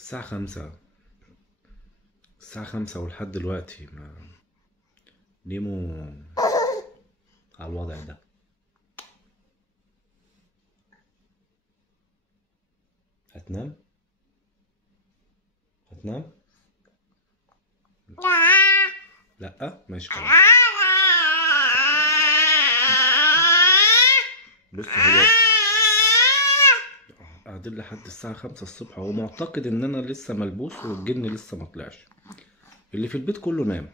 الساعة 5. الساعة 5 ولحد دلوقتي ما نيمو على الوضع ده. هتنام؟ هتنام؟ لأ؟ ماشي خلاص. بص هو قاعدين لحد الساعة 5 الصبح. هو معتقد إن أنا لسه ملبوس والجن لسه مطلعش. اللي في البيت كله نام.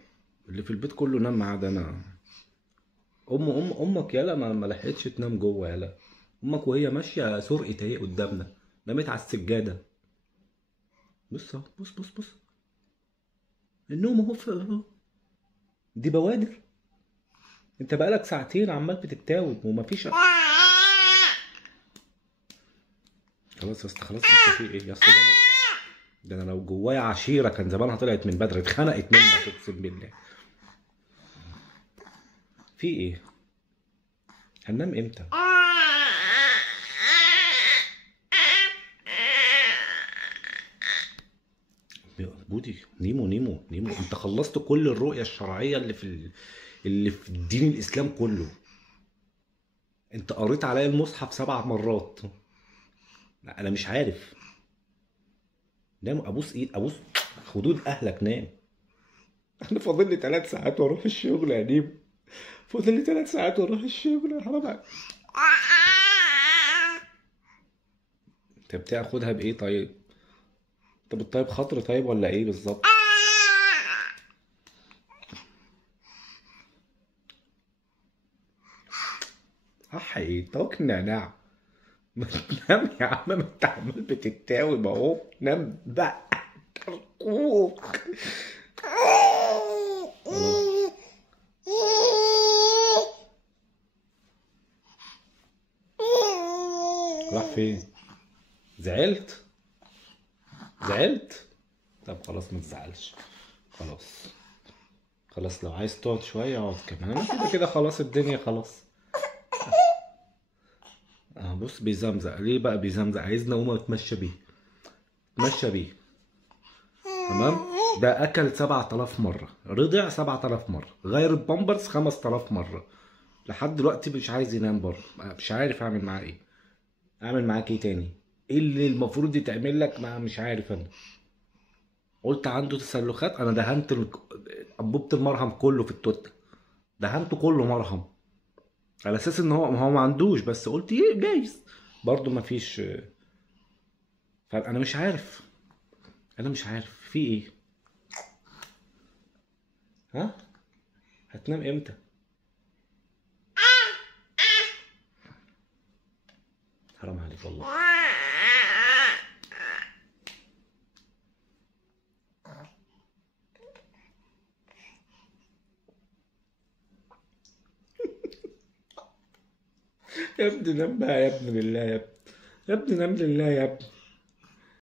اللي في البيت كله نام ما عدا أنا. أمك يالا ما لحقتش تنام جوه يالا. أمك وهي ماشية سرقت أهي قدامنا. نامت على السجادة. بص أهو، بص بص بص. النوم أهو أهو. دي بوادر. أنت بقالك ساعتين عمال بتتاوب ومفيش. خلاص يا اسطى، خلاص يا اسطى، في ايه يا اسطى؟ ده انا لو جوايا عشيره كان زمانها طلعت من بدري، اتخنقت منك اقسم بالله. في ايه؟ هننام امتى؟ بودي، نيمو، انت خلصت كل الرؤيه الشرعيه اللي في الدين الاسلام كله. انت قريت عليا المصحف 7 مرات. لا انا مش عارف. نام، ابوس ايد، ابوس خدود اهلك، نام. انا فاضل لي 3 ساعات واروح الشغل يا نيمو. فاضل لي 3 ساعات واروح الشغل يا حرام عليك. انت بتاخدها بايه طيب؟ انت بتطيب خاطري طيب ولا ايه بالظبط؟ صح ايه؟ توك النعناع. ما تنام يا عم، ما انت عمال بتتاوب اهو، نام بقى. ارجوك. راح فين؟ زعلت؟ زعلت؟ طب خلاص ما تزعلش. خلاص. خلاص لو عايز تقعد شوية اقعد كمان، انا كده كده خلاص الدنيا خلاص. اه بص بيزمزق ليه بقى؟ بيزمزق عايزني اقوم اتمشى بيه. اتمشى بيه. تمام. ده اكل 7000 مرة، رضع 7000 مرة، غير البامبرز 5000 مرة. لحد دلوقتي مش عايز ينام برضه. مش عارف اعمل معاه ايه. اعمل معاك ايه تاني؟ ايه اللي المفروض يتعمل لك؟ ما مش عارف انا. قلت عنده تسلخات، انا دهنت انبوبة المرهم كله في التوتة. دهنته كله مرهم. على اساس ان هو ما عندوش، بس قلت ايه جايز. برضه ما فيش. فانا مش عارف. انا مش عارف في ايه. ها؟ هتنام امتى؟ حرام عليك والله. يا ابني نام بقى يا ابني، بالله يا ابني. يا ابني نام لله يا ابني.